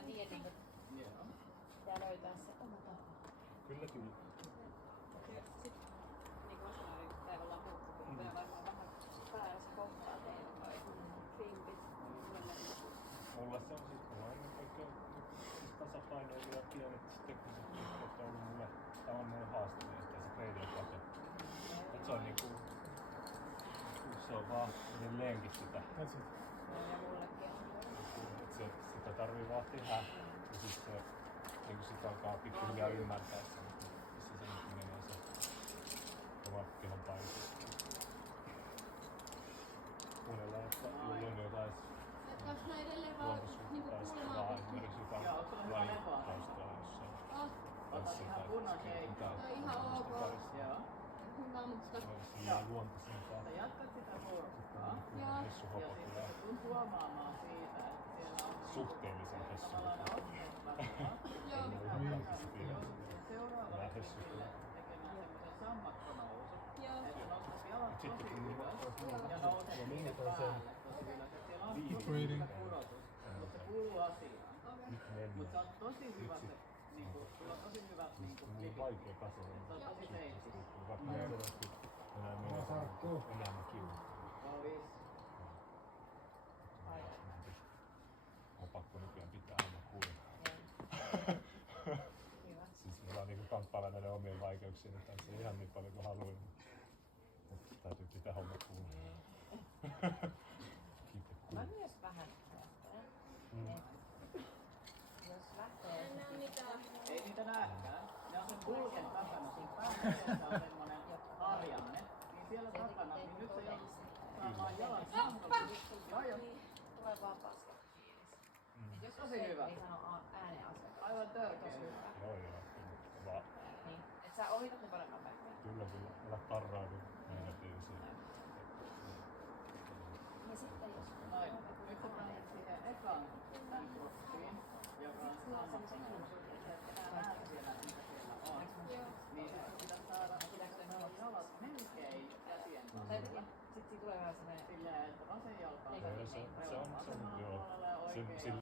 mä tiedän, että pitää löytää se oma tapa. Kyllä. Sitten niin kuin sanoin, täällä ollaan puhuttu, kun pitää varmaan vähän väärässä kohtaa teillä toi klimpit. Mulla se on sitten aina kaikkea tasapainoiluja pienet tekniset jutut, että on ollut mulle tämmöinen haaste, että se kreidien kato. Et se on niinku, se on vaan edelleenkin sitä. Ja mullekin. Et sitä tarvii vaan tehdä ja sit se niinku sit alkaa pikkuhiljaa ymmärtää, että missä se nyt menee se oma kehon painotus. Kuunnellaan, että jolloin jotain Onko mä edelleen vaan niinku kuulemaan esimerkiksi jotain lajitaustoa jossain. Otat ihan punaisen. Toi ihan ok. Joo. Hyvä, mutta Silleen luontaisempaa. Sä jatkat sitä purkkaa. Joo. Hessu Ja hopo sitten tulee sä tulet huomaamaan siitä, että siellä on suhteellisen hessu. tavallaan ottettavaa. Joo. Seuraavalla Nää hessu tekemään semmoisen sammakkonousun. Joo. Että nostat jalat tosi Sitten ylös ja nouset siihen päälle tosi ylös. Et siellä on tosi hyvä pudotus, mutta se kuuluu asiaan. Mutta se on tosi hyvä se, niinku, sulla on tosi hyvä niinku Niin klipit. vaikea kasvaa. Se on tosi seitti. Vaikka ne selvästi enää mennä elämä kiinni. Olis. On pakko nykyään pitää aina kuulla. Siis mulla on niinku kamppailla näiden omien vaikeuksien, että se ihan niin paljon kuin haluin. Mutta täytyy pitää homma kuulla. Mä myös vähän ajattelen, että jos lähtee Ei niitä nähdään. Ne on sen pulken takana. Siinä päässä on semmonen harjanne. Niin siellä takana, niin nyt se joutuu saamaan jalat sammutuksi. Joo. tulee vaan paska fiilis. Jos Tosi hyvä. Ei sano ääneen asioita. Aivan törkeä Tosi hyvä. hyvä. Joo. Vaan Niin. Et sä ohitat ne paremmin päin. kyllä. Älä tarraudu negatiivisiin. Ja sitten jos Noin. Nyt sä pääset siihen ekaan tän kurssiin, joka on sammakkonousu. Sä näet siellä, mitä siellä on. Niin sit sun pitäisi saada jalat melkein käsien tasolla. Sitten tulee vähän semmoinen Silleen, että vasen jalka on Negatiivinen. vasemmalla puolella ja oikein